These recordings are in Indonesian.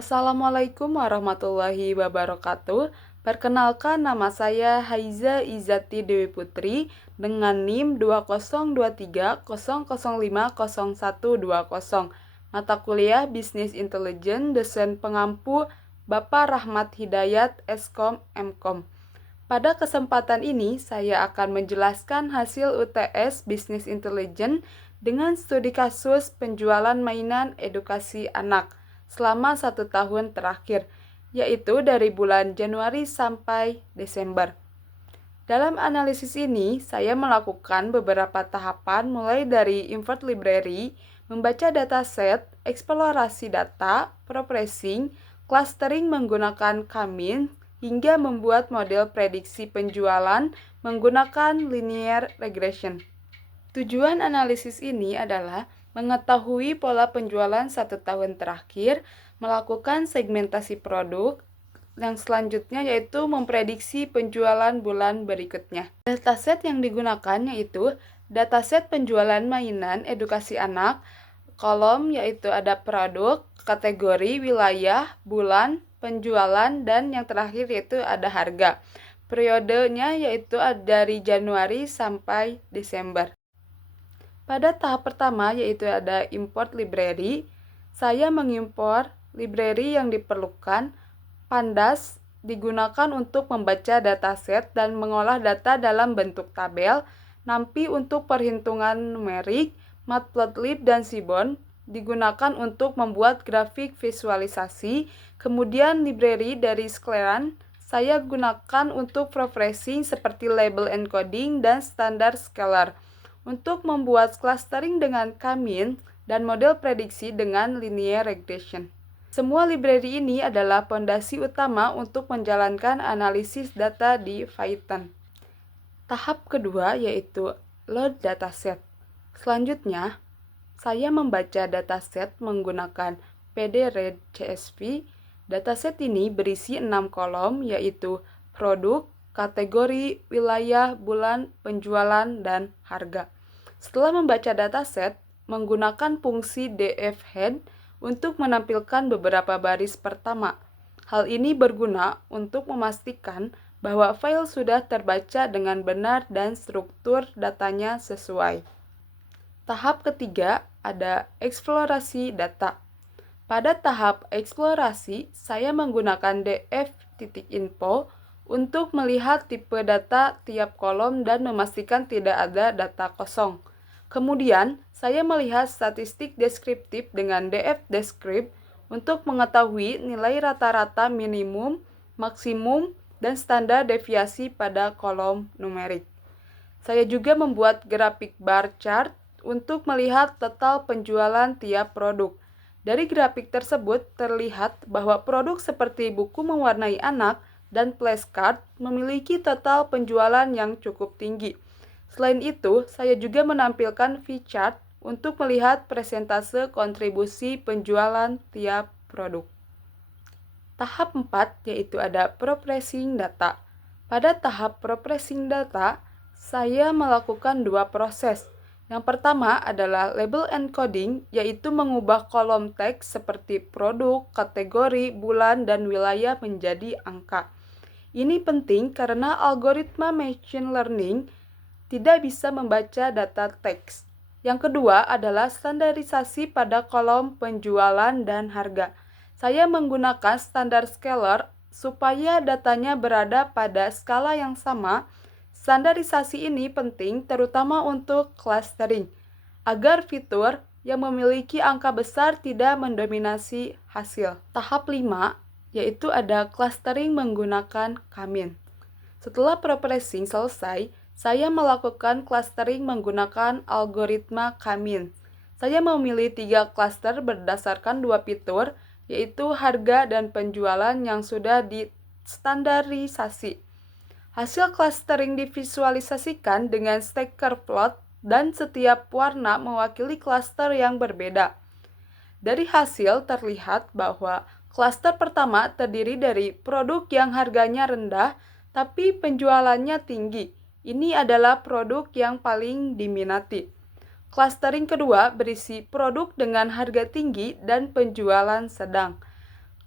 Assalamualaikum warahmatullahi wabarakatuh. Perkenalkan, nama saya Haiza Izati Dewi Putri dengan NIM 202300500120. Mata kuliah Bisnis Intelijen, dosen pengampu Bapak Rahmat Hidayat, Eskom Mkom. Pada kesempatan ini, saya akan menjelaskan hasil UTS Bisnis Intelijen dengan studi kasus penjualan mainan edukasi anak selama 1 tahun terakhir, yaitu dari bulan Januari sampai Desember. Dalam analisis ini, saya melakukan beberapa tahapan mulai dari invert library, membaca dataset, eksplorasi data, propressing, clustering menggunakan Kamin, hingga membuat model prediksi penjualan menggunakan linear regression. Tujuan analisis ini adalah mengetahui pola penjualan 1 tahun terakhir, melakukan segmentasi produk, yang selanjutnya yaitu memprediksi penjualan bulan berikutnya. Dataset yang digunakan yaitu dataset penjualan mainan edukasi anak, kolom yaitu ada produk, kategori, wilayah, bulan, penjualan, dan yang terakhir yaitu ada harga. Periodenya yaitu dari Januari sampai Desember. Pada tahap pertama yaitu ada import library, saya mengimpor library yang diperlukan. Pandas digunakan untuk membaca dataset dan mengolah data dalam bentuk tabel. NumPy untuk perhitungan numerik, Matplotlib dan Seaborn digunakan untuk membuat grafik visualisasi. Kemudian library dari Scleran saya gunakan untuk proofreading seperti label encoding dan standar scalar. Untuk membuat clustering dengan Kamin dan model prediksi dengan linear regression. Semua library ini adalah fondasi utama untuk menjalankan analisis data di Python. Tahap kedua yaitu load dataset. Selanjutnya, saya membaca dataset menggunakan pdread CSV. Dataset ini berisi 6 kolom yaitu produk, kategori, wilayah, bulan, penjualan, dan harga. Setelah membaca dataset, menggunakan fungsi dfhead untuk menampilkan beberapa baris pertama. Hal ini berguna untuk memastikan bahwa file sudah terbaca dengan benar dan struktur datanya sesuai. Tahap ketiga ada eksplorasi data. Pada tahap eksplorasi, saya menggunakan df.info untuk melihat tipe data tiap kolom dan memastikan tidak ada data kosong. Kemudian, saya melihat statistik deskriptif dengan df.descript untuk mengetahui nilai rata-rata minimum, maksimum, dan standar deviasi pada kolom numerik. Saya juga membuat grafik bar chart untuk melihat total penjualan tiap produk. Dari grafik tersebut terlihat bahwa produk seperti buku mewarnai anak dan flashcard memiliki total penjualan yang cukup tinggi. Selain itu, saya juga menampilkan V-chart untuk melihat persentase kontribusi penjualan tiap produk. Tahap 4 yaitu ada proofreading data. Pada tahap proofreading data, saya melakukan 2 proses. Yang pertama adalah label encoding, yaitu mengubah kolom teks seperti produk, kategori, bulan, dan wilayah menjadi angka. Ini penting karena algoritma machine learning tidak bisa membaca data teks. Yang kedua adalah standarisasi pada kolom penjualan dan harga. Saya menggunakan standar scalar supaya datanya berada pada skala yang sama. Standarisasi ini penting terutama untuk clustering, agar fitur yang memiliki angka besar tidak mendominasi hasil. Tahap 5 yaitu ada clustering menggunakan Kamin. Setelah proofreading selesai, saya melakukan clustering menggunakan algoritma Kamin. Saya memilih 3 cluster berdasarkan 2 fitur, yaitu harga dan penjualan yang sudah distandarisasi. Hasil clustering divisualisasikan dengan stacker plot dan setiap warna mewakili cluster yang berbeda. Dari hasil terlihat bahwa cluster pertama terdiri dari produk yang harganya rendah tapi penjualannya tinggi. Ini adalah produk yang paling diminati. Clustering kedua berisi produk dengan harga tinggi dan penjualan sedang.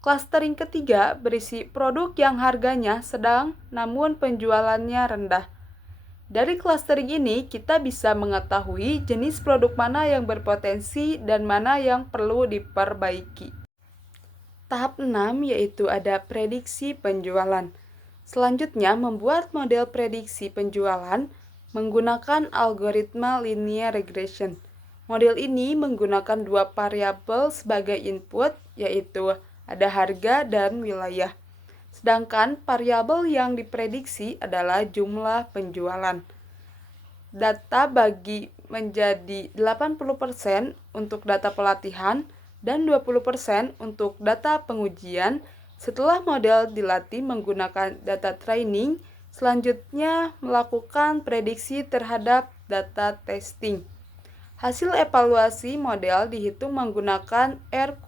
Clustering ketiga berisi produk yang harganya sedang namun penjualannya rendah. Dari clustering ini, kita bisa mengetahui jenis produk mana yang berpotensi dan mana yang perlu diperbaiki. Tahap 6 yaitu ada prediksi penjualan. Selanjutnya, membuat model prediksi penjualan menggunakan algoritma linear regression. Model ini menggunakan dua variabel sebagai input, yaitu ada harga dan wilayah. Sedangkan variabel yang diprediksi adalah jumlah penjualan. Data bagi menjadi 80% untuk data pelatihan dan 20% untuk data pengujian. Setelah model dilatih menggunakan data training, selanjutnya melakukan prediksi terhadap data testing. Hasil evaluasi model dihitung menggunakan R²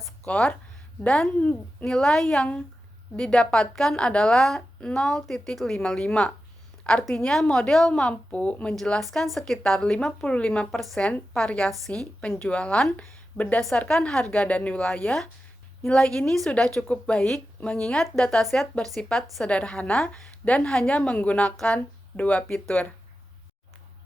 score dan nilai yang didapatkan adalah 0,55. Artinya model mampu menjelaskan sekitar 55% variasi penjualan berdasarkan harga dan wilayah. Nilai ini sudah cukup baik mengingat dataset bersifat sederhana dan hanya menggunakan dua fitur.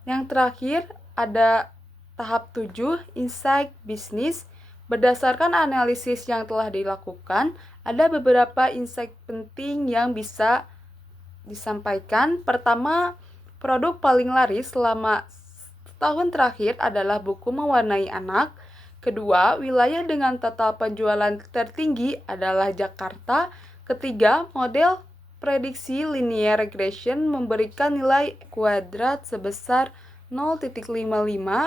Yang terakhir ada tahap 7, insight bisnis. Berdasarkan analisis yang telah dilakukan, ada beberapa insight penting yang bisa disampaikan. Pertama, produk paling laris selama setahun terakhir adalah buku mewarnai anak. Kedua, wilayah dengan total penjualan tertinggi adalah Jakarta. Ketiga, model prediksi linear regression memberikan nilai kuadrat sebesar 0,55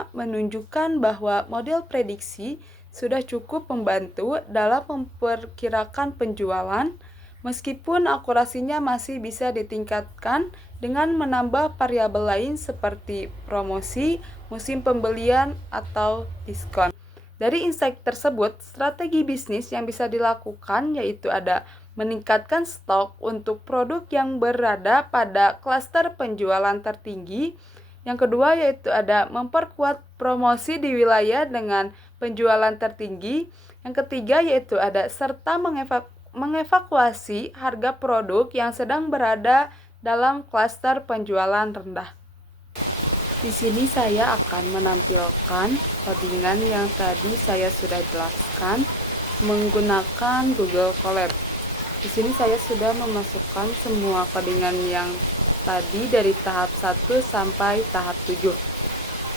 menunjukkan bahwa model prediksi sudah cukup membantu dalam memperkirakan penjualan, meskipun akurasinya masih bisa ditingkatkan dengan menambah variabel lain seperti promosi, musim pembelian, atau diskon. Dari insight tersebut, strategi bisnis yang bisa dilakukan yaitu ada meningkatkan stok untuk produk yang berada pada klaster penjualan tertinggi. Yang kedua yaitu ada memperkuat promosi di wilayah dengan penjualan tertinggi. Yang ketiga yaitu ada serta mengevakuasi harga produk yang sedang berada dalam klaster penjualan rendah. Di sini saya akan menampilkan codingan yang tadi saya sudah jelaskan menggunakan Google Colab. Di sini saya sudah memasukkan semua codingan yang tadi dari tahap 1 sampai tahap 7.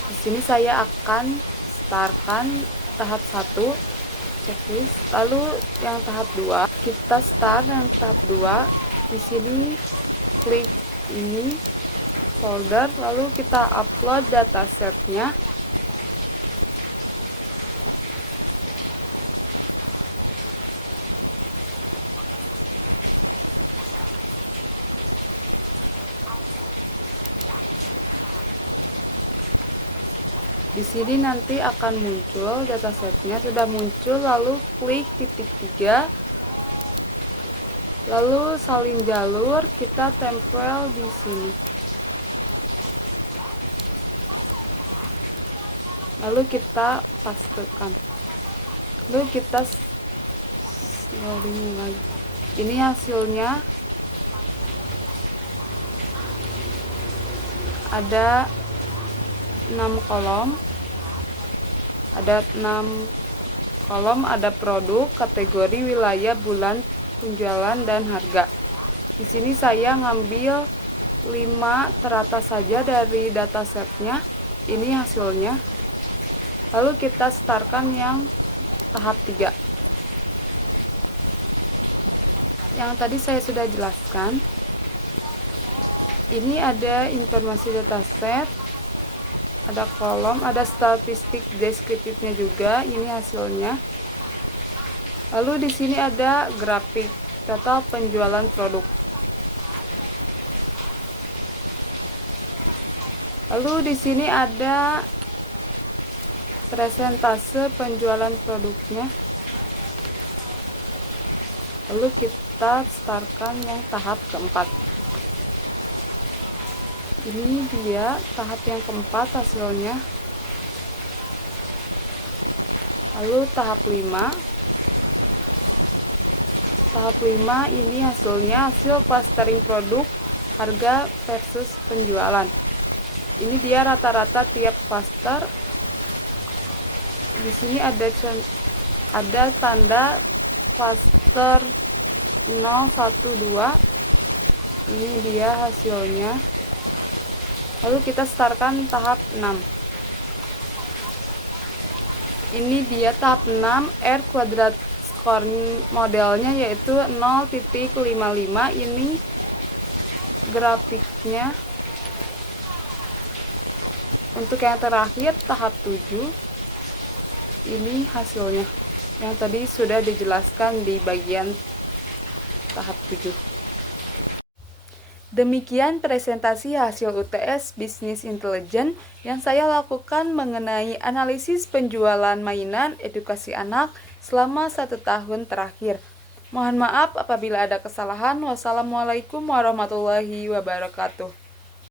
Di sini saya akan startkan tahap 1 checklist, lalu yang tahap 2 kita start yang tahap 2. Di sini klik ini folder, lalu kita upload datasetnya. Di sini nanti akan muncul datasetnya, sudah muncul, lalu klik titik 3, lalu salin jalur, kita tempel di sini. Lalu kita pastekan. Lalu kita loading lagi. Ini hasilnya. Ada 6 kolom. Ada 6 kolom, ada produk, kategori, wilayah, bulan, penjualan, dan harga. Di sini saya ngambil 5 teratas saja dari datasetnya. Ini hasilnya. Lalu kita startkan yang tahap 3. Yang tadi saya sudah jelaskan. Ini ada informasi dataset, ada kolom, ada statistik deskriptifnya juga. Ini hasilnya. Lalu di sini ada grafik total penjualan produk. Lalu di sini ada presentase penjualan produknya. Lalu kita startkan yang tahap keempat. Ini dia tahap yang keempat hasilnya. Lalu tahap 5. Tahap 5 ini hasilnya, hasil clustering produk, harga versus penjualan. Ini dia rata-rata tiap cluster. Di sini ada tanda cluster 012. Ini dia hasilnya. Lalu kita startkan tahap 6. Ini dia tahap 6, R kuadrat score modelnya yaitu 0,55. Ini grafiknya. Untuk yang terakhir tahap 7, ini hasilnya yang tadi sudah dijelaskan di bagian tahap 7. Demikian presentasi hasil UTS Business Intelligence yang saya lakukan mengenai analisis penjualan mainan edukasi anak selama 1 tahun terakhir. Mohon maaf apabila ada kesalahan. Wassalamualaikum warahmatullahi wabarakatuh.